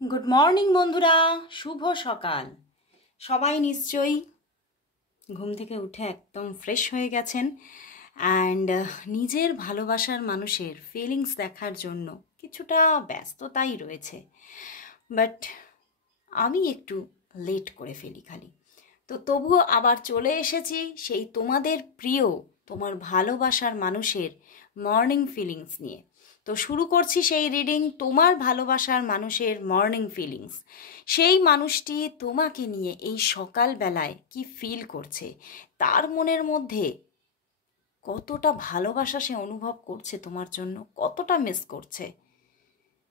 Good morning বন্ধুরা, শুভ সকাল। সবাই নিশ্চয়ই ঘুম থেকে উঠে একদম ফ্রেশ হয়ে গেছেন অ্যান্ড নিজের ভালোবাসার মানুষের ফিলিংস দেখার জন্য কিছুটা ব্যস্ততাই রয়েছে। বাট আমি একটু লেট করে ফেলি খালি। তো তবুও আবার চলে এসেছি সেই তোমাদের প্রিয়, তোমার ভালোবাসার মানুষের মর্নিং ফিলিংস নিয়ে। তো শুরু করছি সেই রিডিং, তোমার ভালোবাসার মানুষের মর্নিং ফিলিংস। সেই মানুষটি তোমাকে নিয়ে এই সকালবেলায় কি ফিল করছে, তার মনের মধ্যে কতটা ভালোবাসা সে অনুভব করছে তোমার জন্য, কতটা মিস করছে,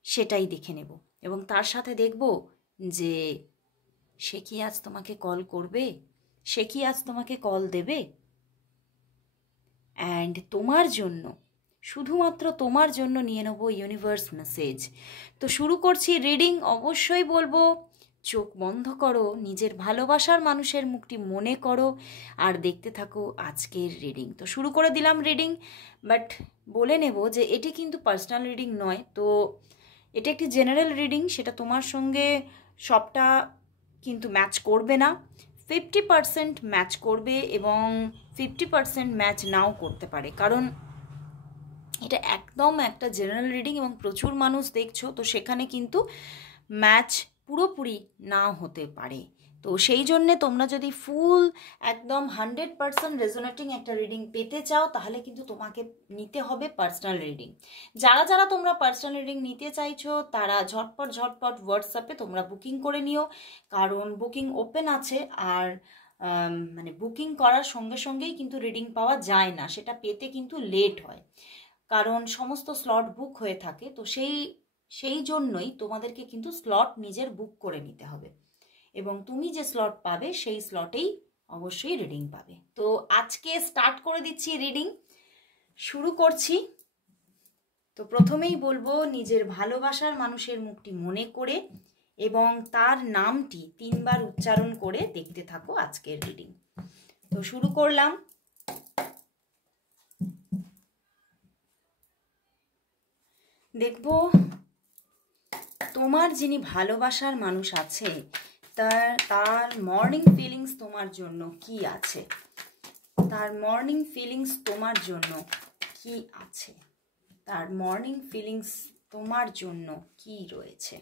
সেটাই দেখে নেব। এবং তার সাথে দেখব যে সে কি আজ তোমাকে কল করবে, সে কি আজ তোমাকে কল দেবে। অ্যান্ড তোমার জন্য, শুধুমাত্র তোমার জন্য নিয়ে নেব ইউনিভার্স মেসেজ। তো শুরু করছি রিডিং। অবশ্যই বলবো চোখ বন্ধ করো, নিজের ভালোবাসার মানুষের মুখটি মনে করো আর দেখতে থাকো আজকের রিডিং। তো শুরু করে দিলাম রিডিং, বাট বলে নেব যে এটি কিন্তু পার্সোনাল রিডিং নয়। তো এটা একটি জেনারেল রিডিং, সেটা তোমার সঙ্গে সবটা কিন্তু ম্যাচ করবে না। 50% ম্যাচ করবে এবং 50% ম্যাচ নাও করতে পারে, কারণ এটা একদম একটা জেনারেল রিডিং এবং প্রচুর মানুষ দেখছো, তো সেখানে কিন্তু ম্যাচ পুরোপুরি নাও হতে পারে। তো সেই জন্যে তোমরা যদি ফুল একদম 100% রেজোনেটিং একটা রিডিং পেতে চাও, তাহলে কিন্তু তোমাকে নিতে হবে পার্সোনাল রিডিং। যারা যারা তোমরা পার্সোনাল রিডিং নিতে চাইছো তারা ঝটপট হোয়াটসঅ্যাপে তোমরা বুকিং করে নিও, কারণ বুকিং ওপেন আছে। আর মানে বুকিং করার সঙ্গে সঙ্গেই কিন্তু রিডিং পাওয়া যায় না, সেটা পেতে কিন্তু লেট হয়, কারণ সমস্ত স্লট বুক হয়ে থাকে। তো সেই জন্যই তোমাদেরকে কিন্তু স্লট নিজের বুক করে নিতে হবে, এবং তুমি যে স্লট পাবে সেই স্লটেই অবশ্যই রিডিং পাবে। তো আজকে স্টার্ট করে দিচ্ছি রিডিং, শুরু করছি। তো প্রথমেই বলবো নিজের ভালোবাসার মানুষের মুখটি মনে করে এবং তার নামটি 3 বার উচ্চারণ করে দেখতে থাকো আজকের রিডিং। তো শুরু করলাম। দেখব তোমার যিনি ভালোবাসার মানুষ আছে তার মর্নিং ফিলিংস তোমার জন্য কি আছে, তার মর্নিং ফিলিংস তোমার জন্য কি আছে, তার মর্নিং ফিলিংস তোমার জন্য কি রয়েছে।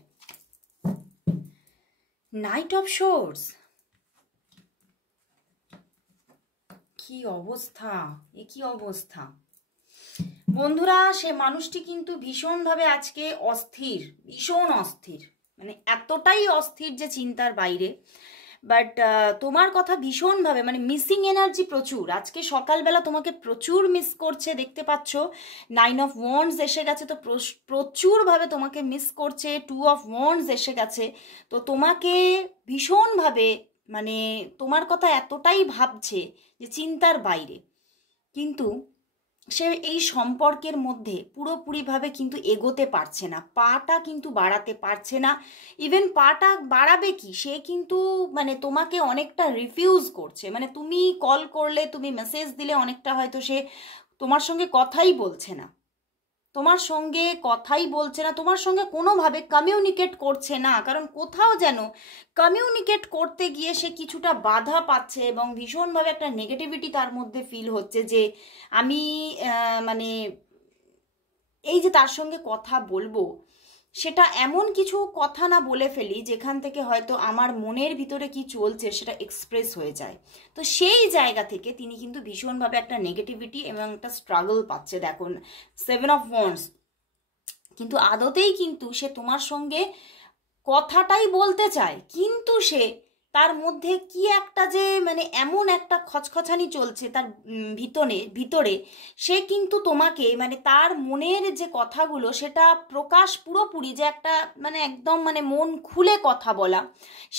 নাইট অফ সোর্স, কি অবস্থা, এ কি অবস্থা বন্ধুরা। সে মানুষটি কিন্তু ভীষণভাবে আজকে অস্থির, ভীষণ অস্থির, মানে এতটাই অস্থির যে চিন্তার বাইরে। বাট তোমার কথা ভীষণভাবে মানে মিসিং এনার্জি প্রচুর। আজকে সকালবেলা তোমাকে প্রচুর মিস করছে, দেখতে পাচ্ছ 9 অফ ওয়ান্ডস এসে গেছে, তো প্রচুরভাবে তোমাকে মিস করছে। 2 অফ ওয়ান্ডস এসে গেছে, তো তোমাকে ভীষণভাবে মানে তোমার কথা এতটাই ভাবছে যে চিন্তার বাইরে। কিন্তু সে এই সম্পর্কের মধ্যে পুরোপুরিভাবে কিন্তু এগোতে পারছে না, পাটা কিন্তু বাড়াতে পারছে না। ইভেন পাটা বাড়াবে কি, সে কিন্তু মানে তোমাকে অনেকটা রিফিউজ করছে। মানে তুমি কল করলে, তুমি মেসেজ দিলে অনেকটা হয়তো সে তোমার সঙ্গে কথাই বলছে না, তোমার সঙ্গে কথাই বলছে না, তোমার সঙ্গে কোনোভাবে কমিউনিকেট করছে না, কারণ কোথাও যেন কমিউনিকেট করতে গিয়ে সে কিছুটা বাধা পাচ্ছে এবং ভীষণভাবে একটা নেগেটিভিটি তার মধ্যে ফিল হচ্ছে যে আমি মানে এই যে তার সঙ্গে কথা বলবো, সেটা এমন কিছু কথা না বলে ফেলি যেখান থেকে হয়তো আমার মনের ভিতরে কি চলছে সেটা এক্সপ্রেস হয়ে যায়। তো সেই জায়গা থেকে তিনি কিন্তু ভীষণভাবে একটা নেগেটিভিটি এবং একটা স্ট্রাগল পাচ্ছে। দেখুন 7 অফ ওয়ান্ডস, কিন্তু আদতেই কিন্তু সে তোমার সঙ্গে কথাটাই বলতে চায়, কিন্তু সে তার মধ্যে কি একটা যে মানে এমন একটা খচখচানি চলছে তার ভিতরে সে কিন্তু তোমাকে মানে তার মনের যে কথাগুলো সেটা প্রকাশ পুরোপুরি, যে একটা মানে একদম মানে মন খুলে কথা বলা,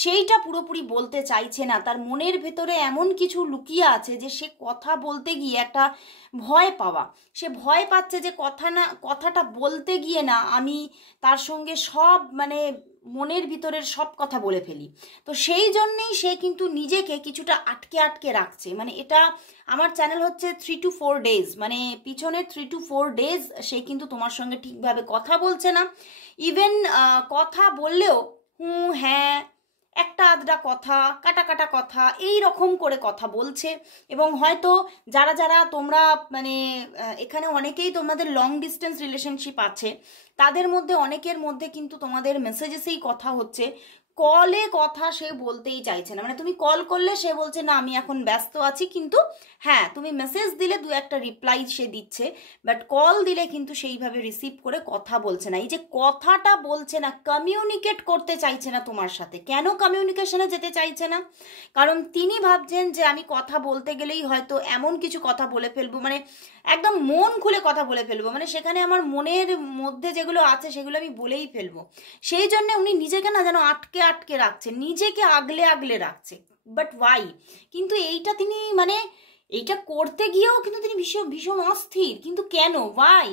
সেইটা পুরোপুরি বলতে চাইছে না। তার মনের ভেতরে এমন কিছু লুকিয়ে আছে যে সে কথা বলতে গিয়ে একটা ভয় পাওয়া, সে ভয় পাচ্ছে যে কথাটা বলতে গিয়ে না আমি তার সঙ্গে সব মানে মনের ভিতরের সব কথা বলে ফেলি। তো সেই জন্যেই সে কিন্তু নিজেকে কিছুটা আটকে আটকে রাখছে। মানে এটা আমার চ্যানেল হচ্ছে 3 to 4 ডেজ, মানে পিছনে 3 to 4 ডেজ সে কিন্তু তোমার সঙ্গে ঠিকভাবে কথা বলছে না। ইভেন কথা বললেও হুঁ হ্যাঁ, একটা আধটা কথা, কাটা কাটা কথা, এই রকম করে কথা বলছে। এবং হয়তো যারা যারা তোমরা মানে এখানে অনেকেই তোমাদের লং ডিস্টেন্স রিলেশনশিপ আছে, তাদের মধ্যে অনেকের মধ্যে কিন্তু তোমাদের মেসেজেসেই কথা হচ্ছে, কলে কথা সে বলতেই চাইছে না। মানে তুমি কল করলে সে বলছে না আমি এখন ব্যস্ত আছি, কিন্তু হ্যাঁ তুমি মেসেজ দিলে দু একটা রিপ্লাই সে দিচ্ছে, বাট কল দিলে কিন্তু সেইভাবে রিসিভ করে কথা বলছে না। এই যে কথাটা বলছে না, কমিউনিকেট করতে চাইছে না তোমার সাথে। কেন কমিউনিকেশনে যেতে চাইছে না? কারণ তিনি ভাবছেন যে আমি কথা বলতে গেলেই হয়তো এমন কিছু কথা বলে ফেলবো, মানে একদম মন খুলে কথা বলে ফেলবো, মানে সেখানে আমার মনের মধ্যে যেগুলো আছে সেগুলো আমি বলেই ফেলবো। সেই জন্য উনি নিজেকে না যেন আটকে আটকে রাখছে, নিজেকে আগলে আগলে রাখছে। But why? কিন্তু এইটা তিনি মানে এইটা করতে গিয়েও কিন্তু তিনি ভীষণ ভীষণ অস্থির। কিন্তু কেন? ওয়াই?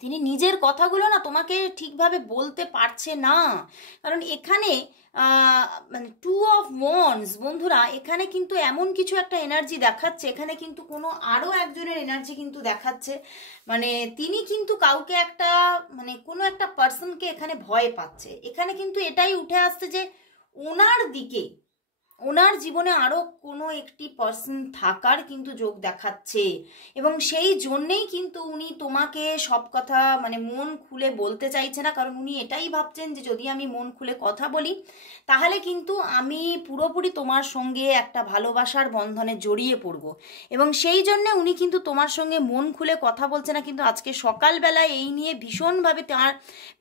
তিনি নিজের কথাগুলো না তোমাকে ঠিকভাবে বলতে পারছে না। কারণ এখানে মানে 2 অফ ওয়ান্ডস বন্ধুরা, এখানে কিন্তু এমন কিছু একটা এনার্জি দেখাচ্ছে, এখানে কিন্তু কোনো আরও একজনের এনার্জি কিন্তু দেখাচ্ছে। মানে তিনি কিন্তু কাউকে একটা মানে কোনো একটা পার্সনকে এখানে ভয় পাচ্ছে। এখানে কিন্তু এটাই উঠে আসছে যে ওনার দিকে, ওনার জীবনে আরও কোনো একটি পার্সন থাকার কিন্তু যোগ দেখাচ্ছে। এবং সেই জন্যেই কিন্তু উনি তোমাকে সব কথা মানে মন খুলে বলতে চাইছে না। কারণ উনি এটাই ভাবছেন যে যদি আমি মন খুলে কথা বলি তাহলে কিন্তু আমি পুরোপুরি তোমার সঙ্গে একটা ভালোবাসার বন্ধনে জড়িয়ে পড়ব। এবং সেই জন্য উনি কিন্তু তোমার সঙ্গে মন খুলে কথা বলছে না। কিন্তু আজকে সকালবেলায় এই নিয়ে ভীষণভাবে তার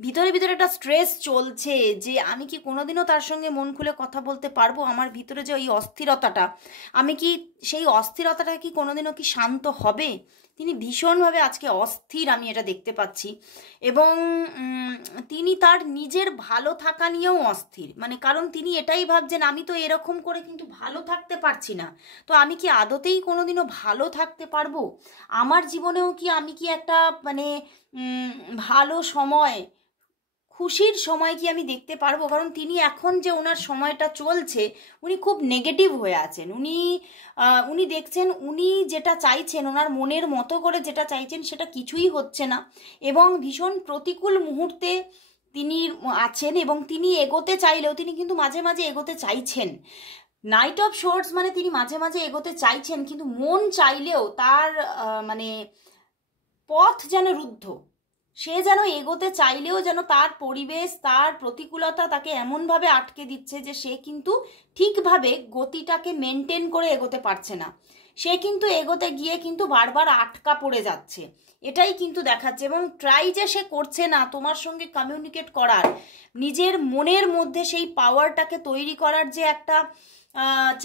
ভিতরে ভিতরে একটা স্ট্রেস চলছে যে আমি কি কোনোদিনও তার সঙ্গে মন খুলে কথা বলতে পারবো? আমার ভিতরে যে ওই অস্থিরতাটা, আমি কি সেই অস্থিরতাটা কি কোনোদিনও কি শান্ত হবে? তিনি ভীষণভাবে আজকে অস্থির, আমি এটা দেখতে পাচ্ছি। এবং তিনি তার নিজের ভালো থাকা নিয়েও অস্থির। মানে কারণ তিনি এটাই ভাবছেন আমি তো এরকম করে কিন্তু ভালো থাকতে পারছি না, তো আমি কি আদতেই কোনোদিনও ভালো থাকতে পারবো? আমার জীবনেও কি আমি কি একটা মানে ভালো সময়, খুশির সময় কি আমি দেখতে পারবো? কারণ তিনি এখন যে ওনার সময়টা চলছে উনি খুব নেগেটিভ হয়ে আছেন। উনি দেখছেন উনি যেটা চাইছেন, ওনার মনের মতো করে যেটা চাইছেন সেটা কিছুই হচ্ছে না। এবং ভীষণ প্রতিকূল মুহূর্তে তিনি আছেন। এবং তিনি এগোতে চাইলেও তিনি কিন্তু মাঝে মাঝে এগোতে চাইছেন। নাইট অফ শোর্টস মানে তিনি মাঝে মাঝে এগোতে চাইছেন, কিন্তু মন চাইলেও তার মানে পথ যেন রুদ্ধ। সে যেন এগোতে চাইলেও যেন তার পরিবেশ, তার প্রতিকূলতা তাকে এমনভাবে আটকে দিচ্ছে যে সে কিন্তু ঠিকভাবে গতিটাকে মেনটেন করে এগোতে পারছে না। সে কিন্তু এগোতে গিয়ে কিন্তু বারবার আটকা পড়ে যাচ্ছে, এটাই কিন্তু দেখাচ্ছে। এবং ট্রাই যে সে করছে না তোমার সঙ্গে কমিউনিকেট করার, নিজের মনের মধ্যে সেই পাওয়ারটাকে তৈরি করার যে একটা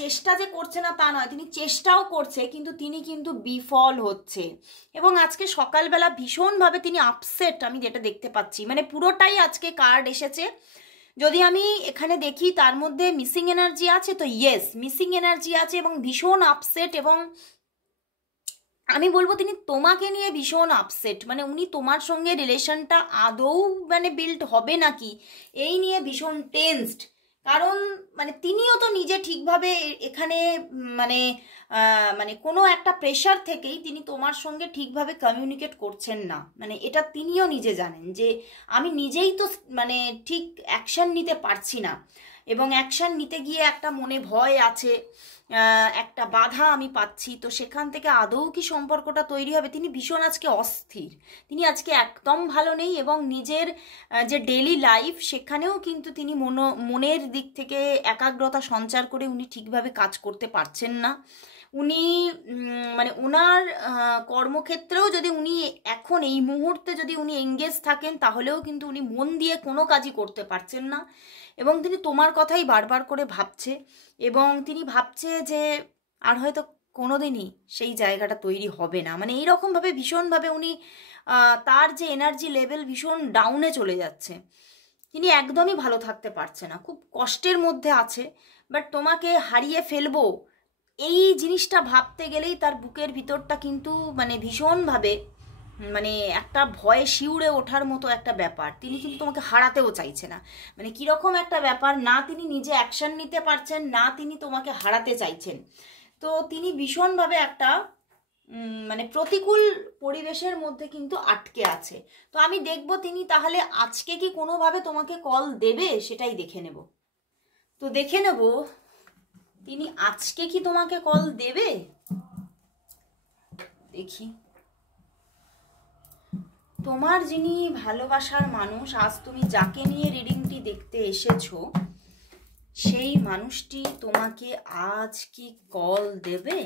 চেষ্টা যে করছে না তা নয়, তিনি চেষ্টাও করছে, কিন্তু তিনি কিন্তু বিফল হচ্ছে। এবং আজকে সকালবেলা ভীষণভাবে তিনি আপসেট, আমি যেটা দেখতে পাচ্ছি। মানে পুরোটাই আজকে কার্ড এসেছে, যদি আমি এখানে দেখি তার মধ্যে মিসিং এনার্জি আছে, তো ইয়েস মিসিং এনার্জি আছে এবং ভীষণ আপসেট। এবং আমি বলবো তিনি তোমাকে নিয়ে ভীষণ আপসেট। মানে উনি তোমার সঙ্গে রিলেশনটা আদৌ মানে বিল্ড হবে নাকি এই নিয়ে ভীষণ টেন্সড। কারণ মানে তিনিও তো নিজে ঠিকভাবে এখানে মানে মানে কোনো একটা প্রেশার থেকেই তিনি তোমার সঙ্গে ঠিকভাবে কমিউনিকেট করছেন না। মানে এটা তিনিও নিজে জানেন যে আমি নিজেই তো মানে ঠিক অ্যাকশন নিতে পারছি না। এবং অ্যাকশন নিতে গিয়ে একটা মনে ভয় আছে, একটা বাধা আমি পাচ্ছি। তো সেখান থেকে আদৌ কি সম্পর্কটা তৈরি হবে? তিনি ভীষণ আজকে অস্থির, তিনি আজকে একদম ভালো নেই। এবং নিজের যে ডেলি লাইফ সেখানেও কিন্তু তিনি মনের দিক থেকে একাগ্রতা সঞ্চার করে উনি ঠিকভাবে কাজ করতে পারছেন না। উনি মানে ওনার কর্মক্ষেত্রেও যদি উনি এখন এই মুহূর্তে যদি উনি এঙ্গেজ থাকেন তাহলেও কিন্তু উনি মন দিয়ে কোনো কাজই করতে পারছেন না। এবং তিনি তোমার কথাই বারবার করে ভাবছে। এবং তিনি ভাবছে যে আর হয়তো কোনোদিনই সেই জায়গাটা তৈরি হবে না। মানে এইরকমভাবে ভীষণভাবে উনি তার যে এনার্জি লেভেল ভীষণ ডাউনে চলে যাচ্ছে। তিনি একদমই ভালো থাকতে পারছে না, খুব কষ্টের মধ্যে আছে। বাট তোমাকে হারিয়ে ফেলবো এই জিনিসটা ভাবতে গেলেই তার বুকের ভিতরটা কিন্তু মানে ভীষণভাবে মানে একটা ভয়ে শিউরে ওঠার মতো একটা ব্যাপার। তিনি কিন্তু তোমাকে হারাতেও চাইছে না। মানে কীরকম একটা ব্যাপার, না তিনি নিজে অ্যাকশন নিতে পারছেন, না তিনি তোমাকে হারাতে চাইছেন। তো তিনি ভীষণভাবে একটা মানে প্রতিকূল পরিবেশের মধ্যে কিন্তু আটকে আছে। তো আমি দেখব তিনি তাহলে আজকে কি কোনোভাবে তোমাকে কল দেবে, সেটাই দেখে নেব। তো দেখে নেব তিনি আজকে কি তোমাকে কল দেবে। দেখি, তোমার যিনি ভালোবাসার মানুষ, আজ তুমি যাকে নিয়ে রিডিংটি দেখতে এসেছো, সেই মানুষটি তোমাকে আজ কি কল দেবে,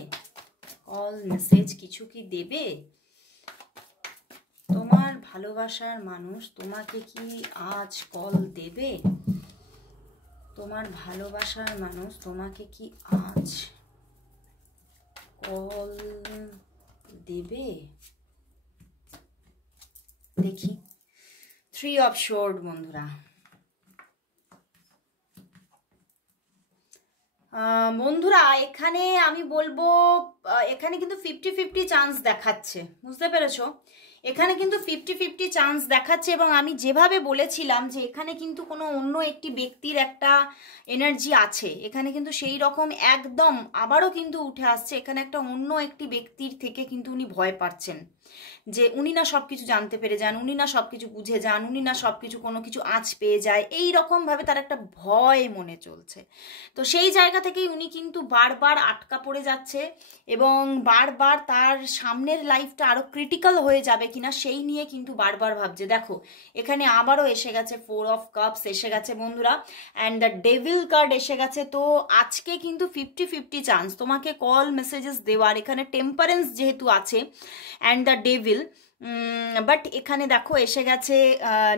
কল মেসেজ কিছু কি দেবে? তোমার ভালোবাসার মানুষ তোমাকে কি আজ কল দেবে? তোমার ভালোবাসার মানুষ তোমাকে কি আজ কল দেবে? দেখি, 3 অফ শোর্ড বন্ধুরা। বন্ধুরা এখানে আমি বলবো, এখানে কিন্তু 50-50 চান্স দেখাচ্ছে, বুঝতে পেরেছো? এখানে কিন্তু 50-50 চান্স দেখাচ্ছে, এবং আমি যেভাবে বলেছিলাম যে এখানে কিন্তু কোনো অন্য একটি ব্যক্তির একটা এনার্জি আছে, এখানে কিন্তু সেই রকম একদম আবারও কিন্তু উঠে আসছে। এখানে একটা অন্য একটি ব্যক্তির থেকে কিন্তু উনি ভয় পাচ্ছেন, যে উনি না সব কিছু জানতে পেরে যান, উনি না সব কিছু বুঝে যান, উনি না সব কিছু কোনো কিছু আঁচ পেয়ে যায়, এই রকমভাবে তার একটা ভয় মনে চলছে। তো সেই জায়গা থেকেই উনি কিন্তু বারবার আটকা পড়ে যাচ্ছে, এবং বারবার তার সামনের লাইফটা আরও ক্রিটিক্যাল হয়ে যাবে কিনা সেই নিয়ে কিন্তু বারবার ভাবছে। দেখো এখানে আবারও এসে গেছে 4 অফ কাপস এসে গেছে বন্ধুরা, অ্যান্ড দ্য ডেভিল কার্ড এসে গেছে। তো আজকে কিন্তু 50-50 চান্স তোমাকে কল মেসেজেস দেওয়ার, এখানে টেম্পারেন্স যেহেতু আছে অ্যান্ড দ্য ডেভিল, বাট এখানে দেখো এসে গেছে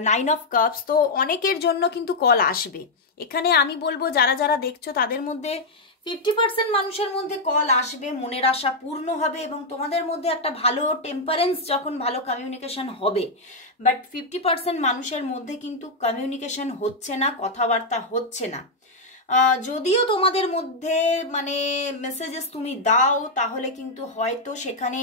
9 অফ কাপস। তো অনেকের জন্য কিন্তু কল আসবে। এখানে আমি বলবো যারা যারা দেখছো তাদের মধ্যে 50% মানুষের মধ্যে কল আসবে, মনের আশা পূর্ণ হবে, এবং তোমাদের মধ্যে একটা ভালো টেম্পারেন্স, যখন ভালো কমিউনিকেশন হবে। বাট 50% মানুষের মধ্যে কিন্তু কমিউনিকেশন হচ্ছে না, কথাবার্তা হচ্ছে না। যদিও তোমাদের মধ্যে মানে মেসেজেস তুমি দাও, তাহলে কিন্তু হয়তো সেখানে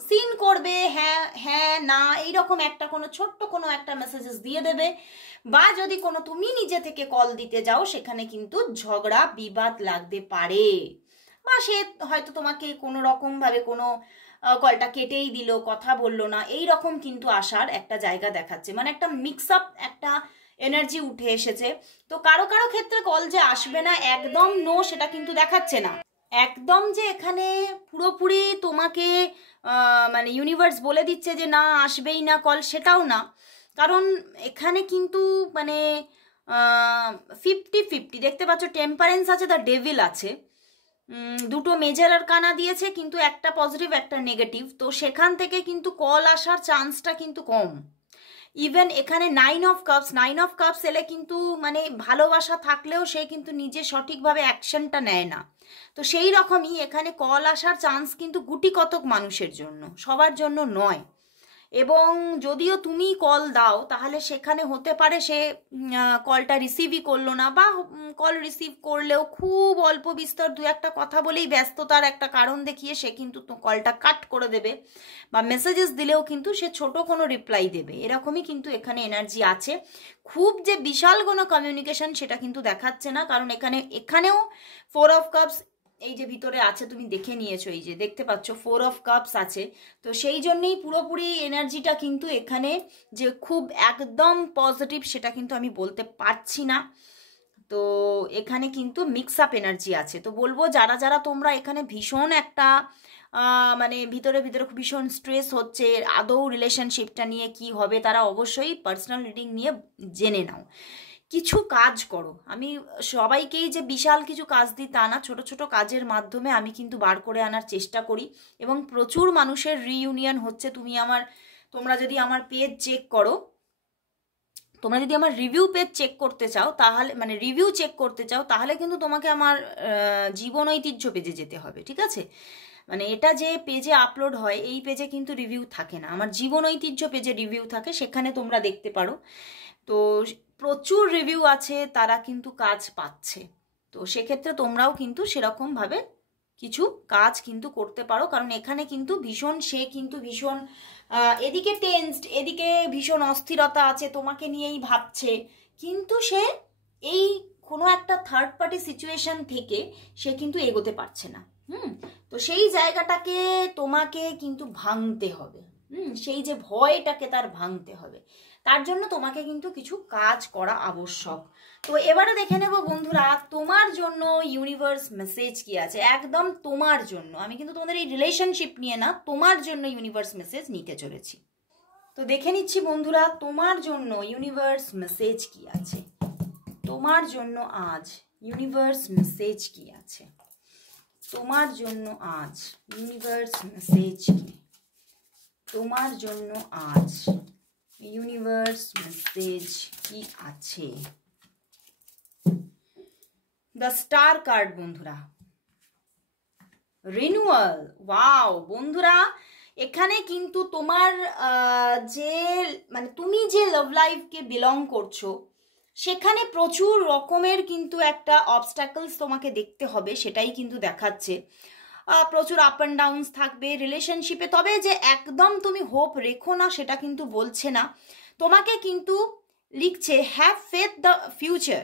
সিন করবে, হ্যাঁ হ্যাঁ না এইরকম একটা কোনো ছোট্ট কোনো একটা মেসেজেস দিয়ে দেবে, বা যদি কোনো তুমি নিজে থেকে কল দিতে যাও সেখানে কিন্তু ঝগড়া বিবাদ লাগতে পারে, বা সে হয়তো তোমাকে কোনো রকমভাবে কোনো কলটা কেটেই দিল, কথা বললো না, এই রকম কিন্তু আসার একটা জায়গা দেখাচ্ছে। মানে একটা মিক্স আপ একটা এনার্জি উঠে এসেছে। তো কারো কারো ক্ষেত্রে কল যে আসবে না একদম নো সেটা কিন্তু দেখাচ্ছে না, একদম যে এখানে পুরোপুরি তোমাকে মানে ইউনিভার্স বলে দিচ্ছে যে না আসবেই না কল, সেটাও না। কারণ এখানে কিন্তু মানে 50-50 দেখতে পাচ্ছ, টেম্পারেন্স আছে, দ্য ডেভিল আছে, দুটো মেজর আর কানা দিয়েছে, কিন্তু একটা পজিটিভ একটা নেগেটিভ। তো সেখান থেকে কিন্তু কল আসার চান্সটা কিন্তু কম। ইভেন এখানে 9 অফ কাপস, 9 অফ কাপস এলে কিন্তু মানে ভালোবাসা থাকলেও সে কিন্তু নিজে সঠিকভাবে অ্যাকশনটা নেয় না। তো সেই রকমই এখানে কল আসার চান্স কিন্তু গুটি কতক মানুষের জন্য, সবার জন্য নয়। এবং যদিও তুমি কল দাও তাহলে সেখানে হতে পারে সে কলটা রিসিভই করলো না, বা কল রিসিভ করলেও খুব অল্প বিস্তর দু একটা কথা বলেই ব্যস্ততার একটা কারণ দেখিয়ে সে কিন্তু কলটা কাট করে দেবে, বা মেসেজেস দিলেও কিন্তু সে ছোট কোনো রিপ্লাই দেবে, এরকমই কিন্তু এখানে এনার্জি আছে। খুব যে বিশাল কোনো কমিউনিকেশন সেটা কিন্তু দেখাচ্ছে না, কারণ এখানেও 4 অফ কাপস এই যে ভিতরে আছে, তুমি দেখে নিয়েছো, এই যে দেখতে পাচ্ছ 4 অফ কাপস আছে। তো সেই জন্যই পুরোপুরি এনার্জিটা কিন্তু এখানে যে খুব একদম পজিটিভ সেটা কিন্তু আমি বলতে পারছি না। তো এখানে কিন্তু মিক্স আপ এনার্জি আছে। তো বলবো যারা যারা তোমরা এখানে ভীষণ একটা মানে ভিতরে ভিতরে ভীষণ স্ট্রেস হচ্ছে আদৌ রিলেশনশিপটা নিয়ে কি হবে, তারা অবশ্যই পার্সোনাল রিডিং নিয়ে জেনে নাও, কিছু কাজ করো। আমি সবাইকেই যে বিশাল কিছু কাজ দিই তা না, ছোট ছোট কাজের মাধ্যমে আমি কিন্তু বার করে আনার চেষ্টা করি, এবং প্রচুর মানুষের রিইউনিয়ন হচ্ছে। তোমরা যদি আমার পেজ চেক করো, তোমরা যদি আমার রিভিউ পেজ চেক করতে চাও, তাহলে মানে রিভিউ চেক করতে চাও, তাহলে কিন্তু তোমাকে আমার জীবন ঐতিহ্য পেজে যেতে হবে, ঠিক আছে? মানে এটা যে পেজে আপলোড হয় এই পেজে কিন্তু রিভিউ থাকে না, আমার জীবন ঐতিহ্য পেজে রিভিউ থাকে, সেখানে তোমরা দেখতে পারো। তো প্রচুর রিভিউ আছে, তারা কিন্তু কাজ পাচ্ছে। তো সেক্ষেত্রে তোমরাও কিন্তু সেরকমভাবে কিছু কাজ কিন্তু করতে পারো, কারণ এখানে কিন্তু সে কিন্তু ভীষণ এদিকে টেন্সড, এদিকে ভীষণ অস্থিরতা আছে, তোমাকে নিয়েই ভাবছে, কিন্তু সে এই কোনো একটা থার্ড পার্টি সিচুয়েশন থেকে সে কিন্তু এগোতে পারছে না। তো সেই জায়গাটাকে তোমাকে কিন্তু ভাঙতে হবে। সেই যে ভয়টাকে তার ভাঙতে হবে, তার জন্য তোমাকে কিন্তু কিছু কাজ করা আবশ্যক। তো এবারে দেখে নেব বন্ধুরা তোমার জন্য ইউনিভার্স মেসেজ কি আছে, একদম তোমার জন্য। আমি কিন্তু তোমাদের এই রিলেশনশিপ নিয়ে না, তোমার জন্য ইউনিভার্স মেসেজ নিতে চলেছি। তো দেখে নিচ্ছি বন্ধুরা তোমার জন্য ইউনিভার্স মেসেজ কি আছে, তোমার জন্য আজ ইউনিভার্স মেসেজ কি আছে, তোমার জন্য আজ ইউনিভার্স মেসেজ কি, তোমার জন্য আজ ইউনিভার্স মেসেজ কি আছে। দ্য স্টার কার্ড বন্ধুরা, রিনিউয়াল। ওয়াও বন্ধুরা, এখানে কিন্তু তোমার যে মানে তুমি যে লাভ লাইফকে বিলং করছো সেখানে প্রচুর রকমের কিন্তু একটা অবস্ট্যাকলস তোমাকে দেখতে হবে, সেটাই কিন্তু দেখাচ্ছে। প্রচুর আপ অ্যান্ড ডাউনস থাকবে রিলেশনশিপে, তবে যে একদম তুমি হোপ রেখো না সেটা কিন্তু বলছে না। তোমাকে কিন্তু লিখছে have faith the future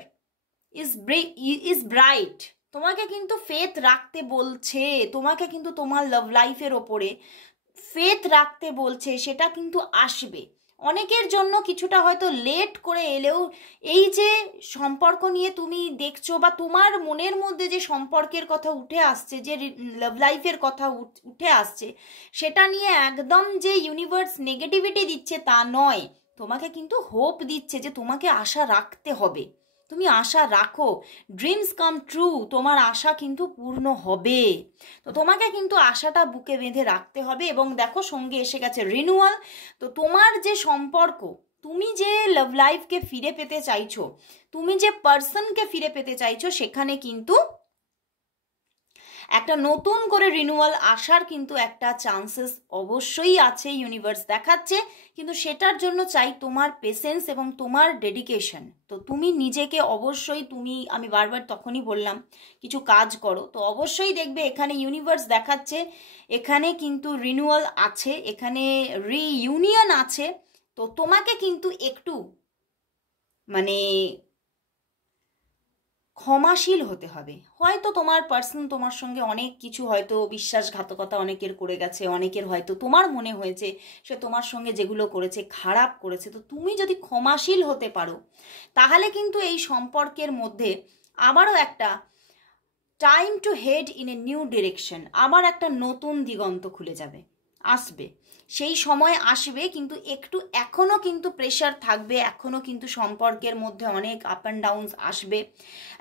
is bright. তোমাকে কিন্তু ফেথ রাখতে বলছে, তোমাকে কিন্তু তোমার লাভ লাইফের ওপরে ফেথ রাখতে বলছে, সেটা কিন্তু আসবে। অনেকের জন্য কিছুটা হয়তো লেট করে এলেও এই যে সম্পর্ক নিয়ে তুমি দেখছো বা তোমার মনের মধ্যে যে সম্পর্কের কথা উঠে আসছে, যে লাভ লাইফের কথা উঠে আসছে, সেটা নিয়ে একদম যে ইউনিভার্স নেগেটিভিটি দিচ্ছে তা নয়, তোমাকে কিন্তু হোপ দিচ্ছে যে তোমাকে আশা রাখতে হবে। তুমি আশা রাখো, ড্রিমস কাম ট্রু, তোমার আশা কিন্তু পূর্ণ হবে। তো তোমাকে কিন্তু আশাটা বুকে বেঁধে রাখতে হবে। এবং দেখো সঙ্গে এসে গেছে রিনিউয়াল। তো তোমার যে সম্পর্ক, তুমি যে লাভ লাইফকে ফিরে পেতে চাইছো, তুমি যে পার্সনকে ফিরে পেতে চাইছো, সেখানে কিন্তু একটা নতুন করে রিনিউয়াল আসার কিন্তু একটা চান্সেস অবশ্যই আছে, ইউনিভার্স দেখাচ্ছে। কিন্তু সেটার জন্য চাই তোমার পেশেন্স এবং তোমার ডেডিকেশন। তো তুমি নিজেকে অবশ্যই, আমি বারবার তখনই বললাম কিছু কাজ করো, তো অবশ্যই দেখবে এখানে ইউনিভার্স দেখাচ্ছে এখানে কিন্তু রিনিউয়াল আছে, এখানে রিইউনিয়ন আছে। তো তোমাকে কিন্তু একটু মানে ক্ষমাশীল হতে হবে। হয়তো তোমার পার্সন তোমার সঙ্গে অনেক কিছু হয়তো বিশ্বাসঘাতকতা অনেকের করে গেছে, অনেকের হয়তো তোমার মনে হয়েছে সে তোমার সঙ্গে যেগুলো করেছে খারাপ করেছে। তো তুমি যদি ক্ষমাশীল হতে পারো তাহলে কিন্তু এই সম্পর্কের মধ্যে আবারও একটা time to head in a new direction, আবার একটা নতুন দিগন্ত খুলে যাবে, আসবে, সেই সময় আসবে। কিন্তু একটু এখনো কিন্তু প্রেশার থাকবে, এখনো কিন্তু সম্পর্কের মধ্যে অনেক আপ অ্যান্ড ডাউনস আসবে,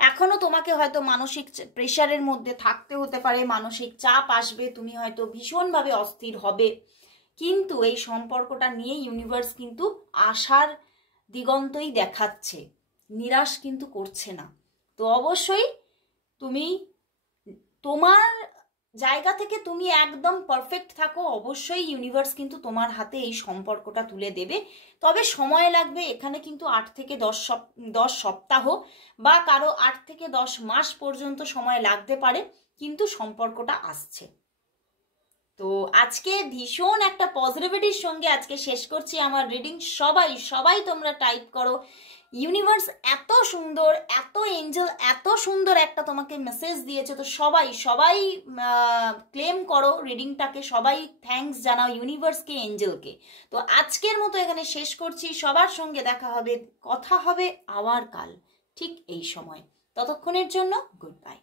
এখনো তোমাকে হয়তো মানসিক প্রেশারের মধ্যে থাকতে হতে পারে, মানসিক চাপ আসবে, তুমি হয়তো ভীষণভাবে অস্থির হবে। কিন্তু এই সম্পর্কটা নিয়ে ইউনিভার্স কিন্তু আশার দিগন্তই দেখাচ্ছে, নিরাশ কিন্তু করছে না। তো অবশ্যই তুমি তোমার জায়গা থেকে তুমি একদম পারফেক্ট থাকো, অবশ্যই ইউনিভার্স কিন্তু তোমার হাতে এই সম্পর্কটা তুলে দেবে। তবে সময় লাগবে, এখানে কিন্তু 8 থেকে 10 সপ্তাহ বা কারো 8 থেকে 10 মাস পর্যন্ত সময় লাগতে পারে, কিন্তু সম্পর্কটা আসছে। তো আজকে ভীষণ একটা পজিটিভিটির সঙ্গে আজকে শেষ করছি আমার রিডিং। সবাই তোমরা টাইপ করো ইউনিভার্স এত সুন্দর, এত এঞ্জেল এত সুন্দর একটা তোমাকে মেসেজ দিয়েছে। তো সবাই ক্লেম করো রিডিংটাকে, সবাই থ্যাঙ্কস জানাও ইউনিভার্সকে, এঞ্জেলকে। তো আজকের মতো এখানে শেষ করছি। সবার সঙ্গে দেখা হবে, কথা হবে আবার কাল ঠিক এই সময়। ততক্ষণের জন্য গুড বাই।